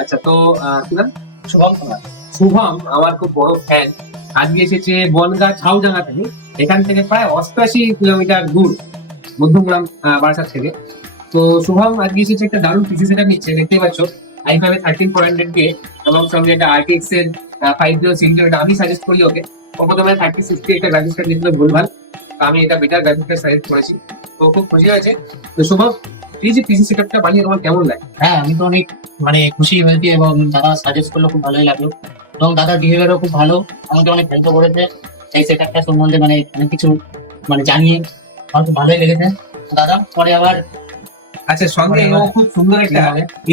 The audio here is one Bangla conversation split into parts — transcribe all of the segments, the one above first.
আচ্ছা, তো কি নাম? শুভম কুমার। শুভম আমার খুব বড় ফ্যান। আজকে এসেছে বনগাঁ ঝাউডাঙ্গা থেকে। এখান থেকে প্রায় 88 কিলোমিটার দূর, মধ্যমগ্রাম বারাসাত থেকে। তো শুভম আজকে এসেছে একটা দারুণ পিসি সেটআপ নিচ্ছে, দেখতেই পাচ্ছ। i5 এর 13400 কে এবং সঙ্গে একটা RTX এর 5060, এটা আমি সাজেস্ট করি ওকে। ও প্রথমে 3060 একটা গ্রাফিক্স কার্ড দিয়েছিল ভুলভাল, তো আমি এটা বেটার গ্রাফিক্স কার্ড সাজেস্ট করেছি। তো খুব খুশি হয়েছে। তো শুভম, এই যে পিসি সেটআপটা বানিয়ে তোমার কেমন লাগে? হ্যাঁ, আমি তো অনেক খুশি হয়েছি এবং দাদা সাজেস্ট করলো, খুব ভালোই লাগলো। এবং দাদার বিহেভিয়ারও খুব ভালো, আমাকে অনেক হেল্প করেছে এই সেটআপটা সম্বন্ধে, অনেক কিছু জানিয়ে আমার খুব ভালোই লেগেছে। দাদা পরে আবার আচ্ছা, সঙ্গে ও খুব সুন্দর একটা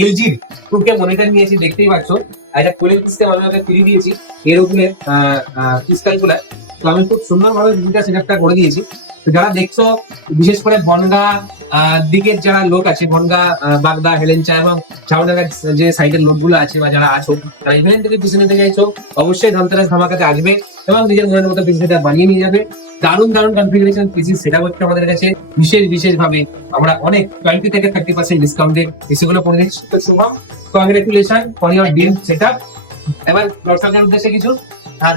এলজি টুকে মনিটর নিয়েছি, দেখতেই পাচ্ছ। আর একটা কুলিং সিস্টেম আমি ওকে ফ্রি দিয়েছি এর উপরে ক্রিস্টাল গুলা। তো আমি খুব সুন্দরভাবে দুটা সেটআপটা করে দিয়েছি। তো যারা দেখছো, বিশেষ করে বনগাঁ দিকের যারা লোক আছে, বনগাঁ, বাগদা, হেলেঞ্চা এবং ঝাউডাঙ্গার যে সাইডের লোকগুলো আছে বা যারা আছো, যারা ইভেন্ট থেকে পিছনে থেকে চাইছো, অবশ্যই ধনতেরাস ধামাকাতে আসবে এবং নিজের মনের মতো পিসি সেটআপ বানিয়ে নিয়ে যাবে। দারুণ দারুণ কনফিগারেশন পিসি সেটআপ হচ্ছে আমাদের কাছে। বিশেষ ভাবে আমরা অনেক 20 থেকে 30% ডিসকাউন্টে পিসিগুলো করে দিচ্ছি। তো শুভম, কংগ্রেচুলেশন ফর ইওর ডিম সেটআপ। এবার দর্শকদের উদ্দেশ্যে কিছু।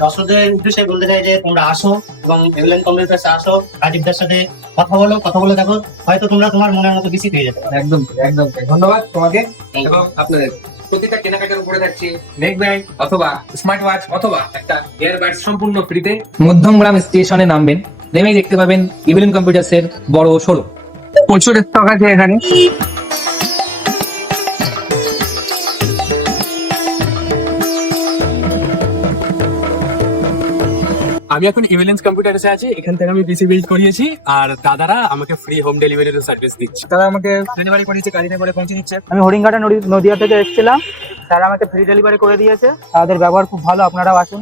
দর্শকদের উদ্দেশ্যে বলতে চাই যে তোমরা আসো এবং এভিলেন কম্পিউটার্সে আসো, রাজীবদের সাথে কথা বলে দেখো, হয়তো তোমরা তোমার মনের মতো বেশি পেয়ে যাবে। একদম একদম ধন্যবাদ তোমাকে এবং আপনাদের। প্রতিটা কেনাকাটার উপরে থাকছে নেক ব্যান্ড অথবা স্মার্ট ওয়াচ অথবা একটা ইয়ারবাড সম্পূর্ণ ফ্রিতে। মধ্যমগ্রাম স্টেশনে নামবেন, নেমেই দেখতে পাবেন ইভিলিন কম্পিউটার্সের বড় শোরুম। প্রচুর স্টক আছে এখানে। আমি এখন ইভিলেন্স কম্পিউটার্সে আছি, এখান থেকে আমি পিসি বিল্ড করিয়েছি আর দাদারা আমাকে ফ্রি হোম ডেলিভারির সার্ভিস দিচ্ছে। তারা আমাকে ডেলিভারি করেছে, গাড়িতে করে পৌঁছে দিচ্ছে। আমি হরিণঘাটা নদিয়া থেকে এসেছিলাম, তারা আমাকে ফ্রি ডেলিভারি করে দিয়েছে। তাদের ব্যবহার খুব ভালো, আপনারাও আসুন।